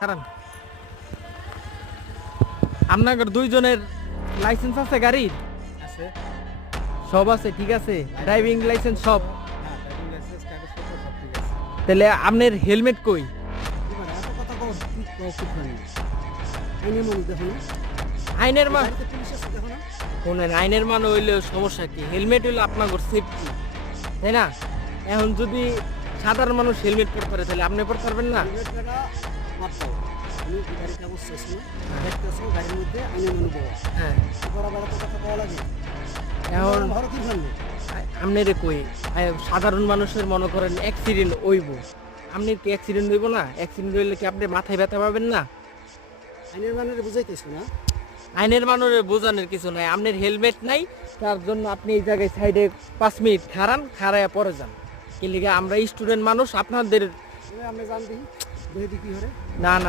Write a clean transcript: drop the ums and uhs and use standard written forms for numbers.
কারণ আপনাদের দুইজনের লাইসেন্স আছে গাড়ির? আছে। সব আছে, ঠিক আছে, ড্রাইভিং লাইসেন্স সব। হ্যাঁ, ড্রাইভিং লাইসেন্স কাগজপত্র সব ঠিক আছে। তাহলে আপনার হেলমেট কই? এবার এত কথা কও, কি কও ঠিক হয় না। আইনের মানুষ দেখো না? আইনের মান গাড়িতে পুলিশ আছে দেখো না? শোনেন, আইনের মান হইলে সমস্যা কি? হেলমেট হইলে আপনার সেফটি, তাই না? এখন যদি সাধারণ মানুষ হেলমেট পরতে পারে তাহলে আপনি পরতে পারবেন না? হেলমেট লাগা মাত্র। তুমি কি গাড়ি কাগজ শেষ না? দেখতেছো গাড়ির মধ্যে আইনের মানুষ বড়। হ্যাঁ, বড় বড় তো কথা কওয়া লাগে। এখন ভালো কি জানলে? আপনারে কই সাধারণ মানুষের মনে করেন অ্যাক্সিডেন্ট হইব, আপনি কি অ্যাক্সিডেন্ট হইব না? অ্যাক্সিডেন্ট হইলে কি আপনি মাথায় ব্যথা পাবেন না? আইনের মানুষের বুঝাইতেছো না? আইনের মানুষের বোঝানোর কিছু নাই, আপনার হেলমেট নাই, তার জন্য আপনি এই জায়গায় সাইডে 5 মিনিট খাড়ায়া পরে যান। কি লিগে আমরা স্টুডেন্ট মানুষ, আপনাদের আমি জানবি দেখি কি হরে। না না